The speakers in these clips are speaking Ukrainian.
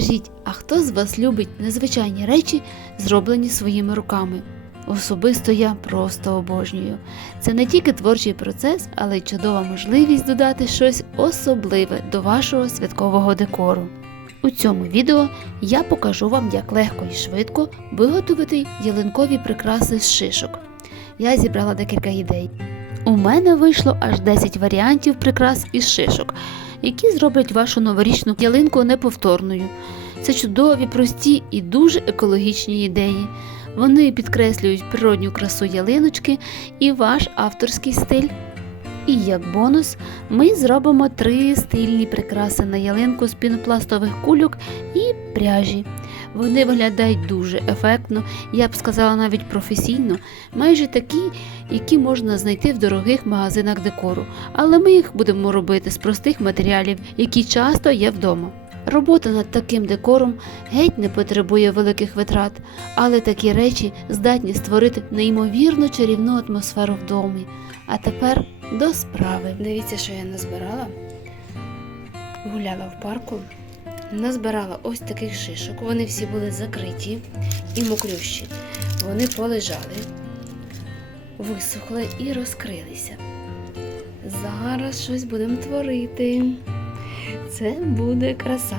Скажіть, а хто з вас любить незвичайні речі, зроблені своїми руками? Особисто я просто обожнюю. Це не тільки творчий процес, але й чудова можливість додати щось особливе до вашого святкового декору. У цьому відео я покажу вам, як легко і швидко виготовити ялинкові прикраси з шишок. Я зібрала декілька ідей. У мене вийшло аж 10 варіантів прикрас із шишок, які зроблять вашу новорічну ялинку неповторною. Це чудові, прості і дуже екологічні ідеї. Вони підкреслюють природню красу ялиночки і ваш авторський стиль. І як бонус, ми зробимо три стильні прикраси на ялинку з пінопластових кульок і пряжі. Вони виглядають дуже ефектно, я б сказала навіть професійно, майже такі, які можна знайти в дорогих магазинах декору, але ми їх будемо робити з простих матеріалів, які часто є вдома. Робота над таким декором геть не потребує великих витрат, але такі речі здатні створити неймовірно чарівну атмосферу в домі. А тепер до справи. Дивіться, що я назбирала. Гуляла в парку, назбирала ось таких шишок. Вони всі були закриті і мокрющі. Вони полежали, висохли і розкрилися. Зараз щось будемо творити. Це буде краса.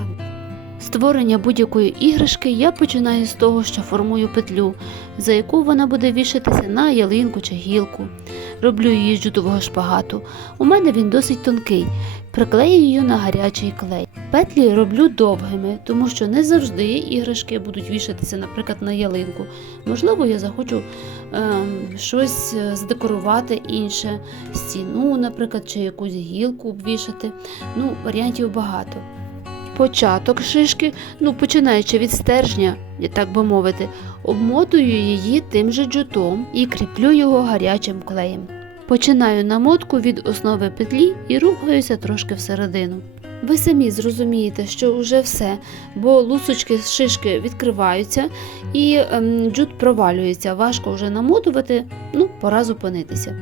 Створення будь-якої іграшки я починаю з того, що формую петлю, за яку вона буде вішатися на ялинку чи гілку. Роблю її з джутового шпагату. У мене він досить тонкий. Приклею її на гарячий клей. Петлі роблю довгими, тому що не завжди іграшки будуть вішатися, наприклад, на ялинку. Можливо, я захочу ем, щось е, здекорувати інше, стіну, наприклад, чи якусь гілку обвішати. Ну, варіантів багато. Початок шишки, ну починаючи від стержня, так би мовити, обмотую її тим же джутом і кріплю його гарячим клеєм. Починаю намотку від основи петлі і рухаюся трошки всередину. Ви самі зрозумієте, що вже все, бо лусочки з шишки відкриваються і ем, джут провалюється, важко вже намотувати, ну, пора зупинитися.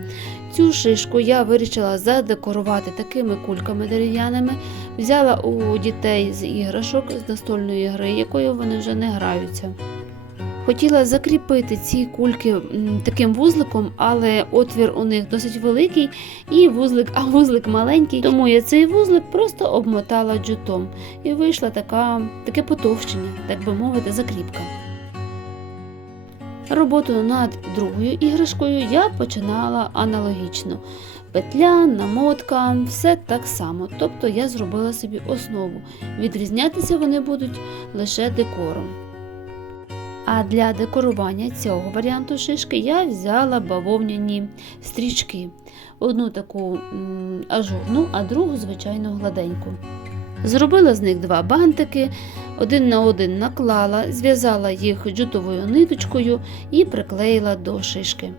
Цю шишку я вирішила задекорувати такими кульками дерев'яними, взяла у дітей з іграшок з настольної гри, якою вони вже не граються. Хотіла закріпити ці кульки таким вузликом, але отвір у них досить великий і вузлик, а вузлик маленький, тому я цей вузлик просто обмотала джутом і вийшла така, таке потовщення, так би мовити, закріпка. Роботу над другою іграшкою я починала аналогічно. Петля, намотка, все так само. Тобто я зробила собі основу. Відрізнятися вони будуть лише декором. А для декорування цього варіанту шишки я взяла бавовняні стрічки. Одну таку ажурну, а другу звичайно гладеньку. Зробила з них два бантики, один на один наклала, зв'язала їх джутовою ниточкою і приклеїла до шишки.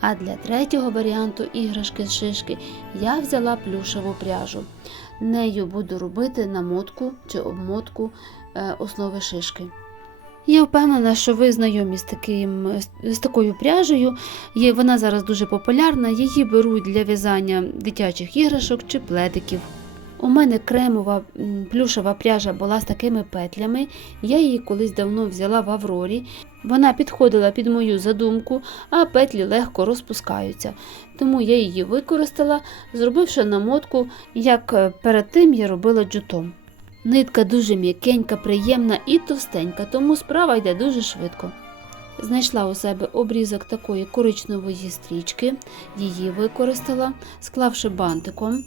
А для третього варіанту іграшки з шишки я взяла плюшеву пряжу. Нею буду робити намотку чи обмотку е, основи шишки. Я впевнена, що ви знайомі з, таким, з такою пряжею. Вона зараз дуже популярна, її беруть для в'язання дитячих іграшок чи пледиків. У мене кремова плюшева пряжа була з такими петлями. Я її колись давно взяла в Аврорі. Вона підходила під мою задумку, а петлі легко розпускаються. Тому я її використала, зробивши намотку, як е, перед тим я робила джутом. Нитка дуже м'якенька, приємна і товстенька, тому справа йде дуже швидко. Знайшла у себе обрізок такої коричневої стрічки, її використала, склавши бантиком.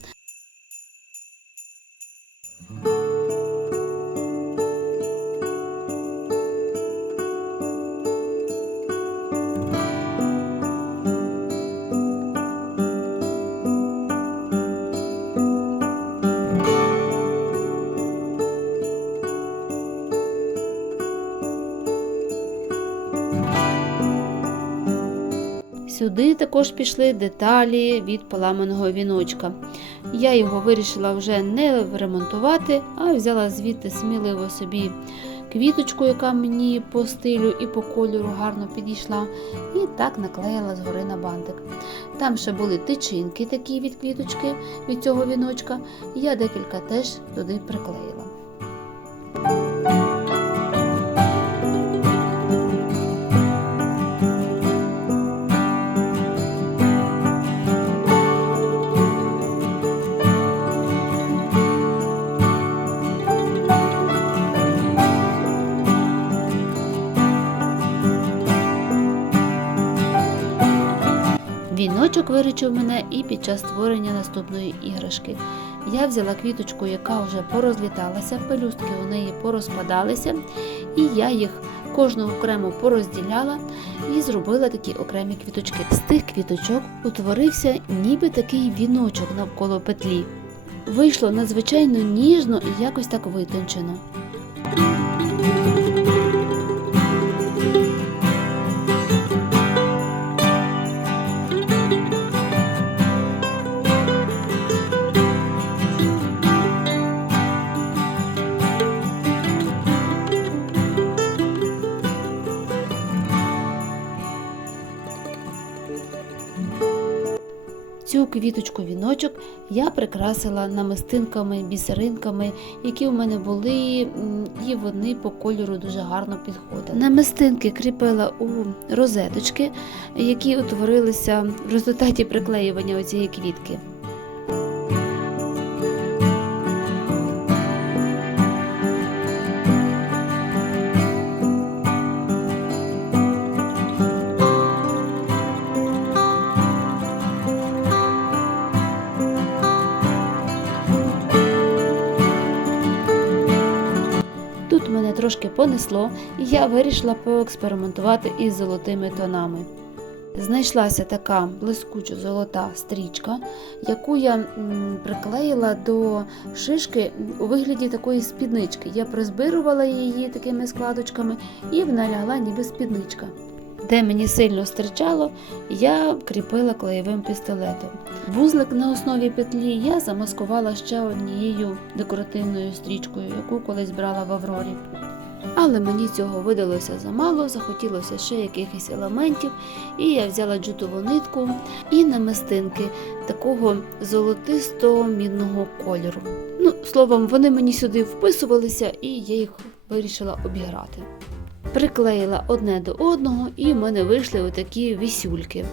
Сюди також пішли деталі від поламаного віночка. Я його вирішила вже не ремонтувати, а взяла звідти сміливо собі квіточку, яка мені по стилю і по кольору гарно підійшла, і так наклеїла згори на бантик. Там ще були тичинки такі від квіточки від цього віночка, я декілька теж туди приклеїла. Віночок мене і під час створення наступної іграшки. Я взяла квіточку, яка вже порозліталася, пелюстки у неї порозпадалися, і я їх кожну окремо порозділяла і зробила такі окремі квіточки. З тих квіточок утворився ніби такий віночок навколо петлі. Вийшло надзвичайно ніжно і якось так витончено. Квіточку віночок я прикрасила намистинками, бісеринками, які у мене були, і вони по кольору дуже гарно підходили. Намистинки кріпила у розеточки, які утворилися в результаті приклеювання цієї квітки. Понесло, і я вирішила поекспериментувати із золотими тонами. Знайшлася така блискуча золота стрічка, яку я приклеїла до шишки у вигляді такої спіднички. Я призбирувала її такими складочками і вона лягла ніби спідничка. Де мені сильно стирчало, я кріпила клеєвим пістолетом. Вузлик на основі петлі я замаскувала ще однією декоративною стрічкою, яку колись брала в Аврорі. Але мені цього видалося замало, захотілося ще якихось елементів, і я взяла джутову нитку і намистинки такого золотисто-мідного кольору. Ну, словом, вони мені сюди вписувалися, і я їх вирішила обіграти. Приклеїла одне до одного, і в мене вийшли отакі вісюльки.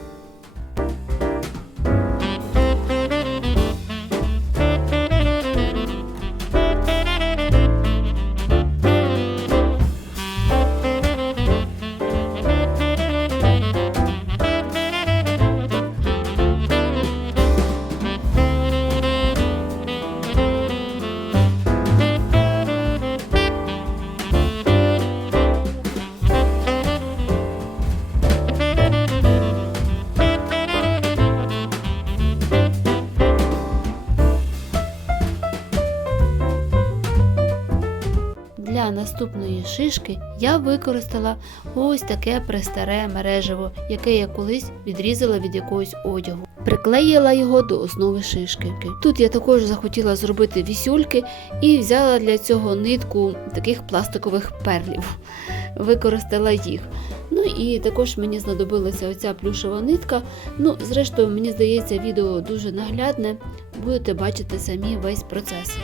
Наступної шишки я використала ось таке престаре мережево, яке я колись відрізала від якогось одягу. Приклеїла його до основи шишки. Тут я також захотіла зробити вісюльки і взяла для цього нитку таких пластикових перлів. Використала їх. Ну і також мені знадобилася оця плюшева нитка. Ну, зрештою, мені здається, відео дуже наглядне. Будете бачити самі весь процес.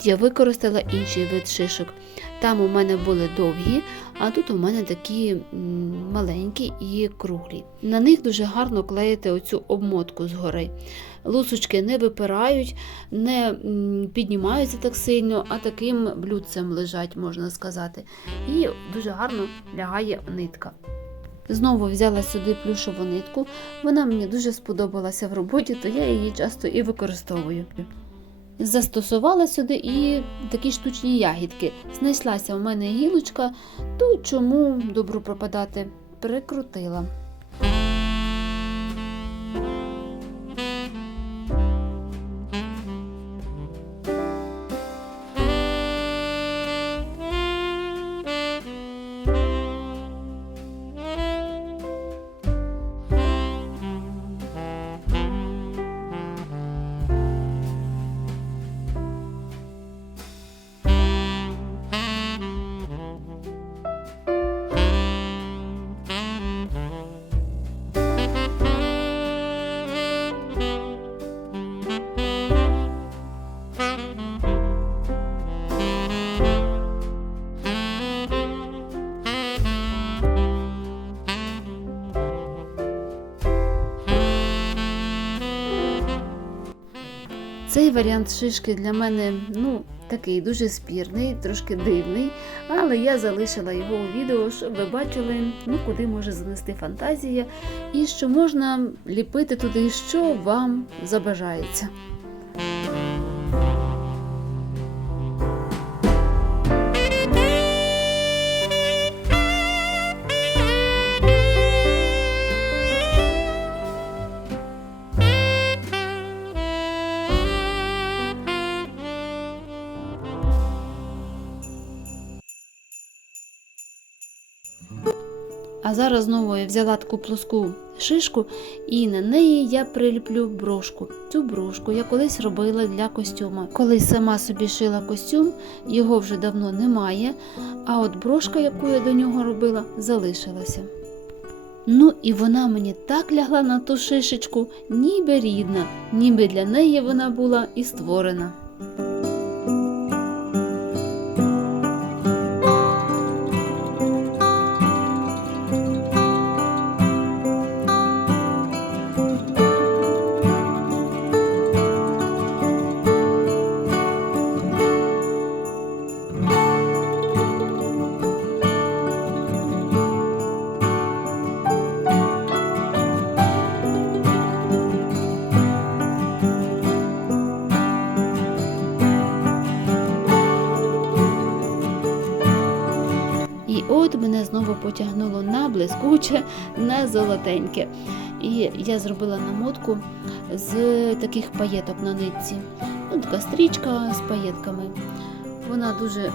Тут я використала інший вид шишок. Там у мене були довгі, а тут у мене такі маленькі і круглі. На них дуже гарно клеїти оцю обмотку згори. Лусочки не випирають, не піднімаються так сильно, а таким блюдцем лежать, можна сказати. І дуже гарно лягає нитка. Знову взяла сюди плюшову нитку. Вона мені дуже сподобалася в роботі, то я її часто і використовую. Застосувала сюди і такі штучні ягідки. Знайшлася у мене гілочка, то чому добру пропадати? Прикрутила. Цей варіант шишки для мене ну, такий дуже спірний, трошки дивний, але я залишила його у відео, щоб ви бачили, ну, куди може занести фантазія і що можна ліпити туди, що вам забажається. А зараз знову я взяла таку плоску шишку, і на неї я приліплю брошку. Цю брошку я колись робила для костюма. Колись сама собі шила костюм, його вже давно немає, а от брошка, яку я до нього робила, залишилася. Ну і вона мені так лягла на ту шишечку, ніби рідна, ніби для неї вона була і створена. Потягнуло на блискуче, на золотеньке. І я зробила намотку з таких паєток на нитці. Ну, така стрічка з паєтками. Вона дуже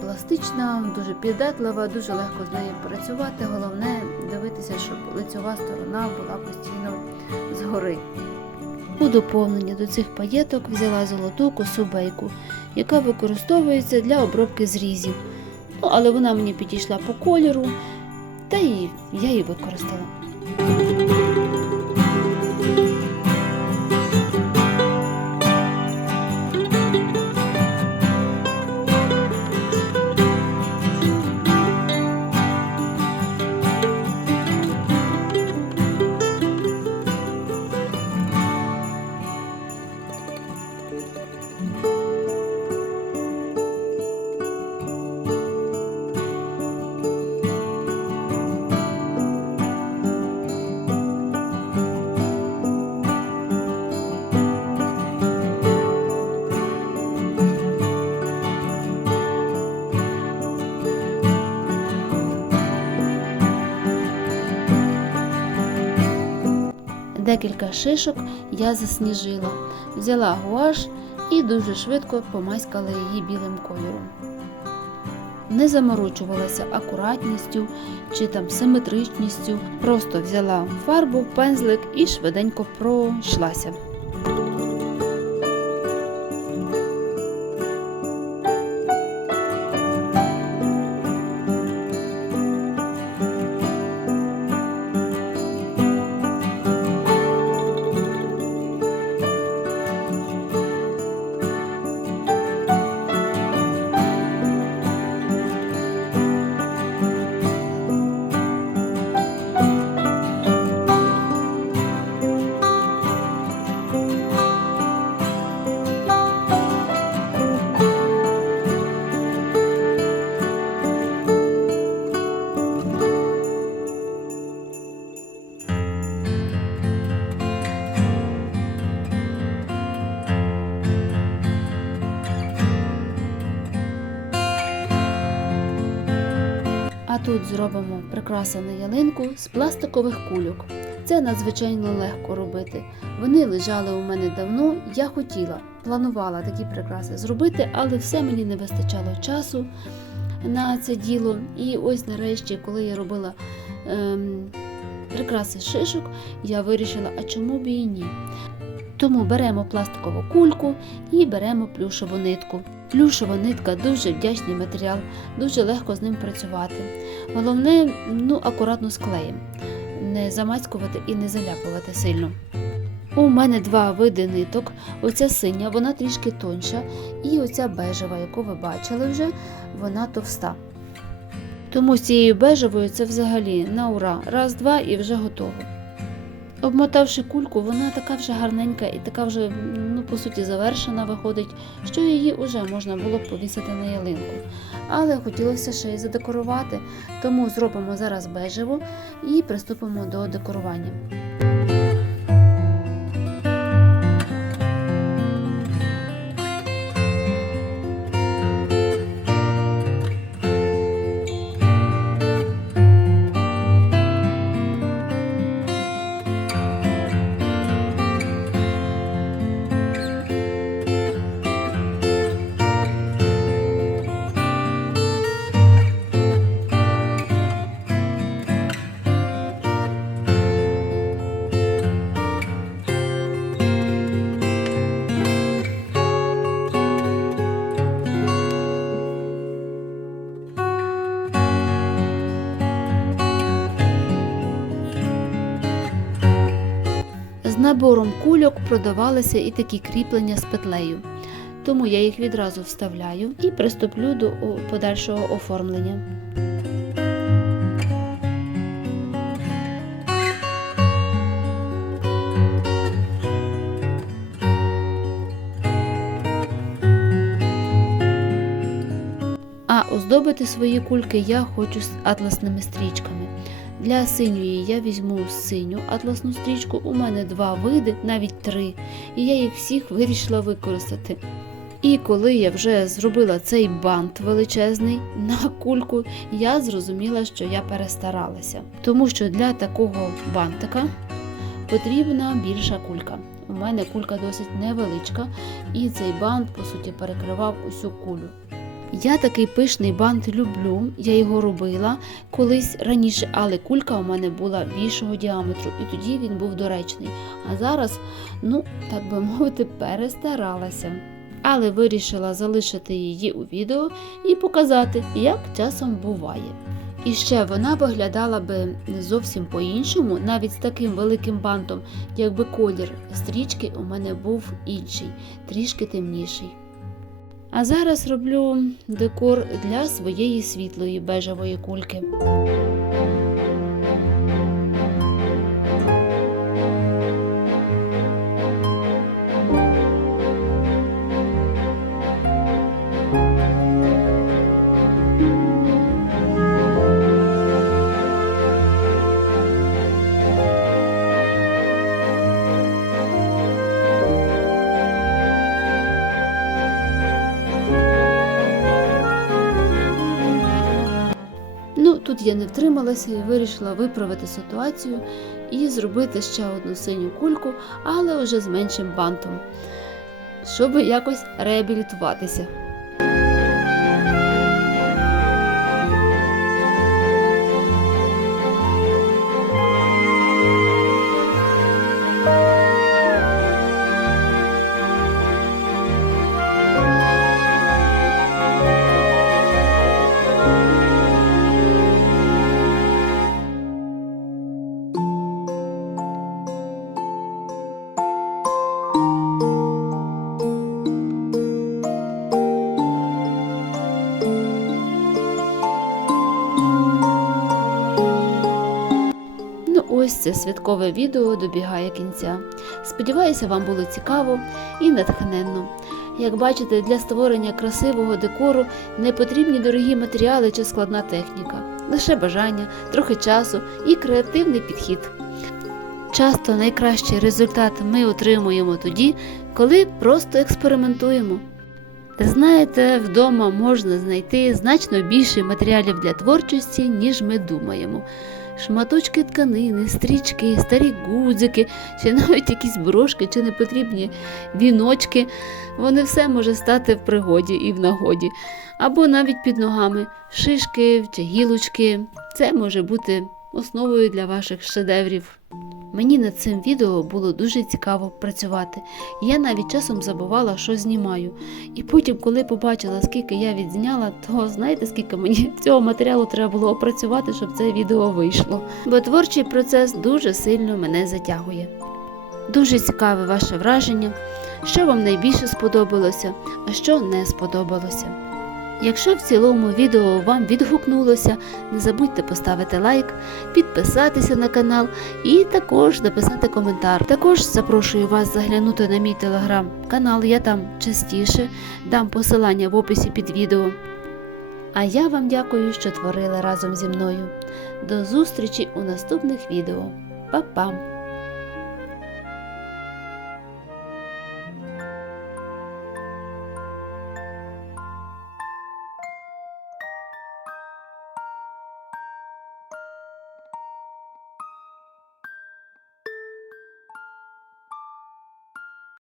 пластична, дуже піддатлива, дуже легко з нею працювати. Головне дивитися, щоб лицьова сторона була постійно згори. У доповнення до цих паєток взяла золоту косу бейку, яка використовується для обробки зрізів. Ну, але вона мені підійшла по кольору, та і я її використала. Декілька шишок я засніжила, взяла гуаш і дуже швидко помаськала її білим кольором. Не заморочувалася акуратністю чи там симетричністю, просто взяла фарбу, пензлик і швиденько пройшлася. Тут зробимо прикраси на ялинку з пластикових кульок. Це надзвичайно легко робити. Вони лежали у мене давно. Я хотіла, планувала такі прикраси зробити, але все мені не вистачало часу на це діло. І ось нарешті, коли я робила ем, прикраси шишок, я вирішила, а чому б і ні. Тому беремо пластикову кульку і беремо плюшеву нитку. Плюшева нитка дуже вдячний матеріал, дуже легко з ним працювати. Головне, ну, акуратно з клеєм, не замацькувати і не заляпувати сильно. У мене два види ниток. Оця синя, вона трішки тонша, і оця бежева, яку ви бачили вже, вона товста. Тому з цією бежевою це взагалі на ура. Раз, два і вже готово. Обмотавши кульку, вона така вже гарненька і така вже, ну, по суті, завершена виходить, що її вже можна було б повісити на ялинку. Але хотілося ще й задекорувати, тому зробимо зараз бежево і приступимо до декорування. Набором кульок продавалися і такі кріплення з петлею. Тому я їх відразу вставляю і приступлю до подальшого оформлення. А оздобити свої кульки я хочу з атласними стрічками. Для синьої я візьму синю атласну стрічку. У мене два види, навіть три, і я їх всіх вирішила використати. І коли я вже зробила цей бант величезний на кульку, я зрозуміла, що я перестаралася, тому що для такого бантика потрібна більша кулька. У мене кулька досить невеличка, і цей бант, по суті, перекривав усю кулю. Я такий пишний бант люблю, я його робила колись раніше, але кулька у мене була більшого діаметру, і тоді він був доречний. А зараз, ну, так би мовити, перестаралася. Але вирішила залишити її у відео і показати, як часом буває. І ще вона виглядала би не зовсім по-іншому, навіть з таким великим бантом, якби колір стрічки у мене був інший, трішки темніший. А зараз роблю декор для своєї світлої бежевої кульки. Я не втрималася і вирішила виправити ситуацію і зробити ще одну синю кульку, але вже з меншим бантом, щоб якось реабілітуватися. Це святкове відео добігає кінця. Сподіваюся, вам було цікаво і натхненно. Як бачите, для створення красивого декору не потрібні дорогі матеріали чи складна техніка, лише бажання, трохи часу і креативний підхід. Часто найкращий результат ми отримуємо тоді, коли просто експериментуємо. Знаєте, вдома можна знайти значно більше матеріалів для творчості, ніж ми думаємо. Шматочки тканини, стрічки, старі гудзики, чи навіть якісь брошки, чи непотрібні віночки. Вони все може стати в пригоді і в нагоді, або навіть під ногами шишки чи гілочки. Це може бути основою для ваших шедеврів. Мені над цим відео було дуже цікаво працювати. Я навіть часом забувала, що знімаю. І потім, коли побачила, скільки я відзняла, то знаєте, скільки мені цього матеріалу треба було опрацювати, щоб це відео вийшло. Бо творчий процес дуже сильно мене затягує. Дуже цікаве ваше враження, що вам найбільше сподобалося, а що не сподобалося. Якщо в цілому відео вам відгукнулося, не забудьте поставити лайк, підписатися на канал і також написати коментар. Також запрошую вас заглянути на мій телеграм-канал, я там частіше дам посилання в описі під відео. А я вам дякую, що творили разом зі мною. До зустрічі у наступних відео. Па-па!